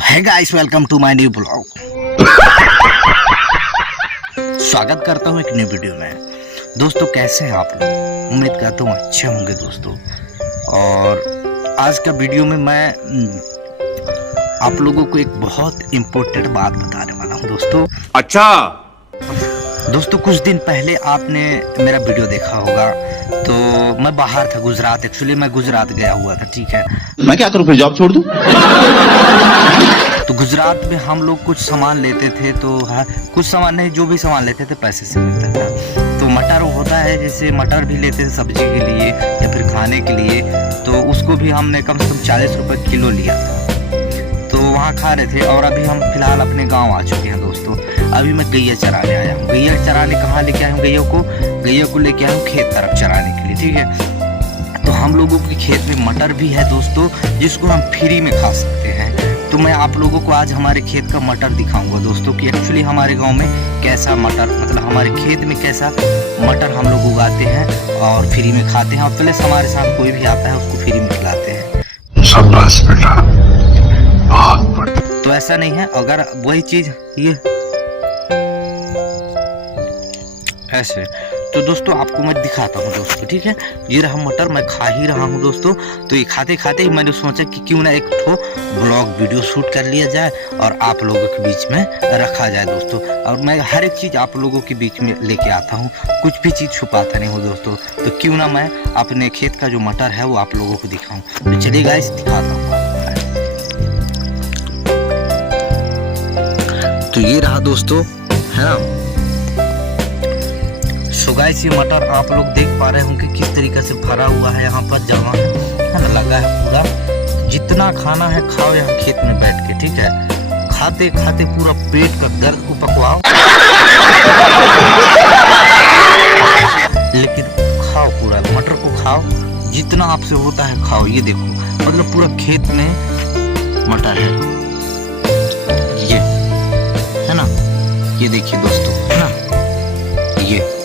है guys, welcome to my new blog. स्वागत करता हूँ एक न्यू वीडियो में। दोस्तों कैसे हैं आप लोग? उम्मीद करता हूँ अच्छे होंगे दोस्तों। और आज का वीडियो में मैं आप लोगों को एक बहुत इम्पोर्टेंट बात बताने वाला हूँ दोस्तों। अच्छा दोस्तों, कुछ दिन पहले आपने मेरा वीडियो देखा होगा। तो मैं बाहर था, गुजरात। एक्चुअली मैं गुजरात गया हुआ था, ठीक है। मैं क्या करूं, फिर जॉब छोड़ दूं? तो गुजरात में हम लोग कुछ सामान लेते थे, तो कुछ सामान नहीं, जो भी सामान लेते थे पैसे से मिलता था। तो मटर होता है, जैसे मटर भी लेते थे सब्जी के लिए या फिर खाने के लिए, तो उसको भी हमने कम से कम 40 रुपये किलो लिया था। तो वहाँ खा रहे थे। और अभी हम फिलहाल अपने गाँव आ चुके हैं दोस्तों। अभी मैं गैया चराने आया हूँ। गैया चराने कहाँ लेके आया हूँ? गैया को लेके आया हूँ खेत तरफ चराने के लिए, ठीक है। तो हम लोगों के खेत में मटर भी है दोस्तों, जिसको हम फ्री में खा सकते हैं। तो मैं आप लोगों को आज हमारे खेत का मटर दिखाऊंगा दोस्तों कि एक्चुअली हमारे गांव में कैसा मटर, मतलब हमारे खेत में कैसा मटर हम लोग उगाते हैं और फ्री में खाते हैं। और प्लस हमारे साथ कोई भी आता है उसको फ्री में खिलाते हैं। शाबाश बेटा, बहुत बढ़िया। तो ऐसा नहीं है, अगर वही चीज ये ऐसे, तो दोस्तों आपको मैं दिखाता हूँ दोस्तों, ठीक है। ये रहा मटर, मैं खा ही रहा हूँ दोस्तों। तो ये खाते खाते ही मैंने सोचा कि क्यों ना एक ठो ब्लॉग वीडियो शूट कर लिया जाए और आप लोगों के बीच में रखा जाए दोस्तों। और मैं हर एक चीज़ आप लोगों के बीच में लेके आता हूँ, कुछ भी चीज़ छुपाता नहीं हूँ दोस्तों। तो क्यों ना मैं अपने खेत का जो मटर है वो आप लोगों को दिखाऊँ। तो चलिए गाइस, दिखाता हूँ। तो ये रहा दोस्तों, है ना। तो गाइस, ये मटर आप लोग देख पा रहे होंगे किस तरीके से भरा हुआ है। यहाँ पर जमा है ना, लगा है पूरा। जितना खाना है खाओ यहाँ खेत में बैठ के, ठीक है। खाते खाते पूरा पेट का दर्द को पकवाओ, लेकिन खाओ, पूरा मटर को खाओ, जितना आपसे होता है खाओ। ये देखो, मतलब पूरा खेत में मटर है, ये है ना। ये देखिए दोस्तों, है ना, ये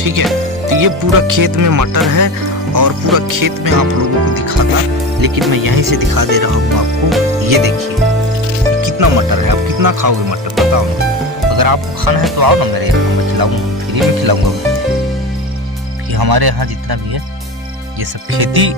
ठीक है। तो ये पूरा खेत में मटर है और पूरा खेत में आप लोगों को दिखाता, लेकिन मैं यहीं से दिखा दे रहा हूँ आपको। ये देखिए कितना मटर है। आप कितना खाओगे मटर, बताओ ना। अगर आपको खाना है तो आओ ना मेरे यहाँ, मैं खिलाऊंगा, फ्री में खिलाऊंगा। कि हमारे यहाँ जितना भी है ये सब खेती,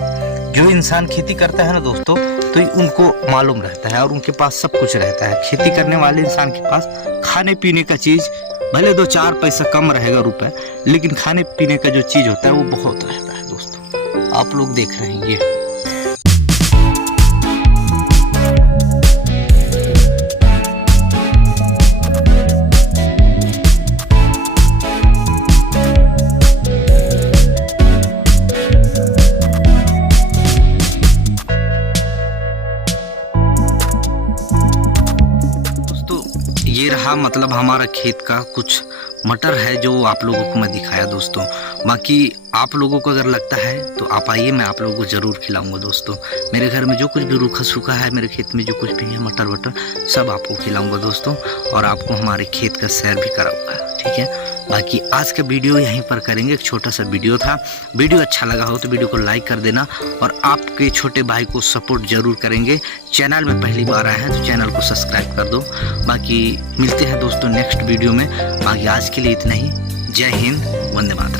जो इंसान खेती करता है ना दोस्तों, तो उनको मालूम रहता है और उनके पास सब कुछ रहता है। खेती करने वाले इंसान के पास खाने पीने का चीज भले 2-4 पैसा कम रहेगा रुपए, लेकिन खाने पीने का जो चीज होता है वो बहुत रहता है दोस्तों। आप लोग देख रहे हैं ये। ये रहा, मतलब हमारा खेत का कुछ मटर है जो आप लोगों को मैं दिखाया दोस्तों। बाकी आप लोगों को अगर लगता है तो आप आइए, मैं आप लोगों को ज़रूर खिलाऊंगा दोस्तों। मेरे घर में जो कुछ भी रूखा सूखा है, मेरे खेत में जो कुछ भी है मटर वटर, सब आपको खिलाऊंगा दोस्तों। और आपको हमारे खेत का सैर भी कराऊंगा, ठीक है। बाकी आज का वीडियो यहीं पर करेंगे। एक छोटा सा वीडियो था। वीडियो अच्छा लगा हो तो वीडियो को लाइक कर देना और आपके छोटे भाई को सपोर्ट जरूर करेंगे। चैनल में पहली बार आए हैं तो चैनल को सब्सक्राइब कर दो। बाकी मिलते हैं दोस्तों नेक्स्ट वीडियो में। बाकी आज के लिए इतना ही। जय हिंद, वंदे मातरम।